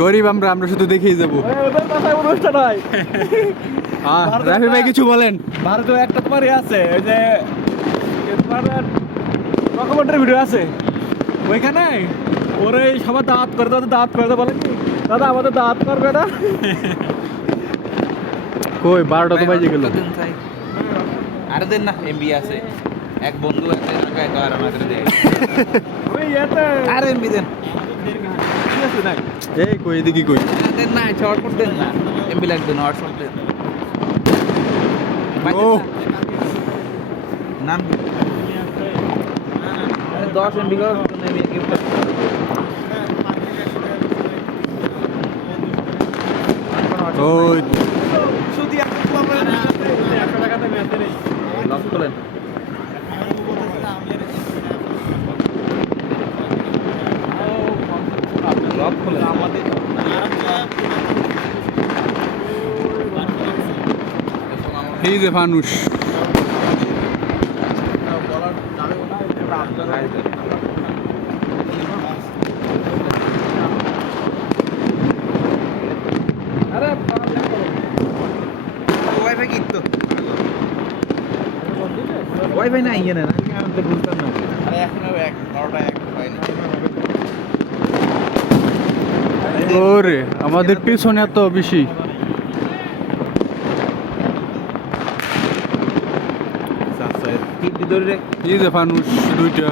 গরিব আমরা শুধু দেখেই যাবো। ওদের কথায় অনুষ্ঠান হয়। রাফি ভাই কিছু বলেন। ভারতেও একটা তোমারই আছে ওই যে তোমার ডকুমেন্টারি ভিডিও আছে ওইখানে ওরে সবার দাঁত করে দাঁত বলে কি দাদা আমাদের দাঁত করবে না। কই 12টা তো বাজে গেল। আরে দেন না এমবি আছে এক বন্ধু একটা টাকা একা আর আমাদের দেয় ওই এতে আর এমবি দেন কি আছে দেখ এই কই এদিকে কই। দেন না শর্টকাট দেন না এমবি লাগবে না হোয়াটসঅ্যাপ দেন ও নাম 10 এমবি করে নেমে গিফট ওই শুধু আমরা 100 টাকাতে মেতে নেই লক করেন লক খোলেন আমাদের এই যে ফানুস। আরে ওয়াইফাই কি তো ওয়াইফাই নাই এখানে না আমি তো বুঝতাম না আরে এখনো 12টা 1 হয়নি ওরে আমাদের পিছনে এত বেশি। কি ধরে এই যে ফানুস দুইটা।